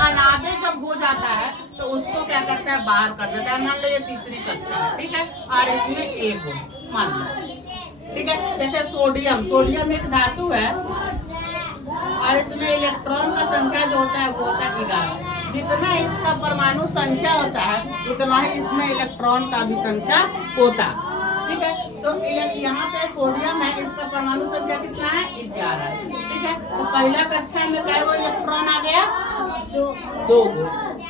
अनाबे जब हो जाता है तो उसको क्या करता है, बाहर कर देता है। मान लो ये तीसरी कक्षा है, ठीक है, और इसमें एक हो, मान लो, ठीक है। जैसे सोडियम, सोडियम एक धातु है और इसमें इलेक्ट्रॉन का संख्या जो होता है वो होता है 11। जितना इसका परमाणु संख्या होता है उतना ही इसमें इलेक्ट्रॉन का भी संख्या होता है, ठीक है। तो यहाँ पे सोडियम है, इसका परमाणु संख्या कितना है, 11, ठीक है। तो पहला कक्षा में क्या वो इलेक्ट्रॉन आ गया, 2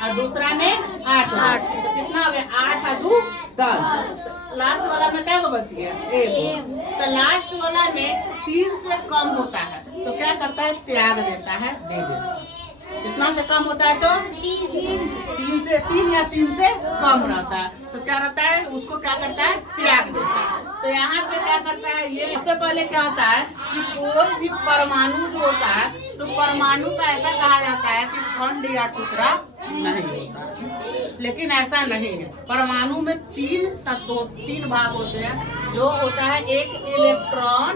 और दूसरा में 8, तो कितना हो गया, 8 और 2 10। लास्ट वाला में क्या बच गया, 1। तो लास्ट वाला में 3 से कम होता है तो क्या करता है, त्याग देता है, दे देता है। कितना से कम होता है तो 3 या 3 से कम रहता है तो क्या रहता है, उसको क्या करता है, त्याग देता है। तो यहाँ पे क्या करता है, ये सबसे पहले क्या होता है कि कोई भी परमाणु जो होता है तो परमाणु का ऐसा कहा जाता है कि खंड या टुकड़ा नहीं होता, लेकिन ऐसा नहीं है। परमाणु में 3 भाग होते हैं, जो होता है एक इलेक्ट्रॉन,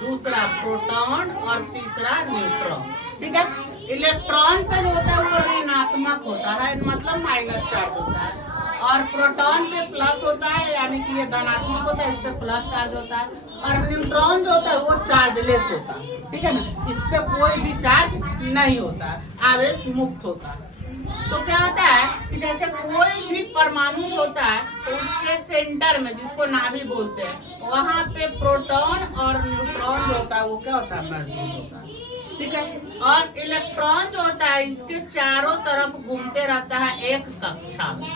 दूसरा प्रोटॉन और तीसरा न्यूट्रॉन, ठीक है। इलेक्ट्रॉन पे जो होता है वो ऋणात्मक होता है, मतलब माइनस चार्ज होता है, और प्रोटॉन पे प्लस होता है, यानी कि ये धनात्मक होता है, इस पे प्लस चार्ज होता है, और न्यूट्रॉन जो होता है वो चार्जलेस होता है, ठीक है ना, इस पे कोई भी चार्ज नहीं होता है, आवेश मुक्त होता है। तो क्या होता है कि जैसे कोई भी परमाणु होता है तो उसके सेंटर में, जिसको नाभि बोलते हैं, वहाँ पे प्रोटॉन और न्यूट्रॉन जो होता है वो क्या होता है, मौजूद होता है, ठीक है। और इलेक्ट्रॉन जो होता है इसके चारों तरफ घूमते रहता है एक कक्षा में।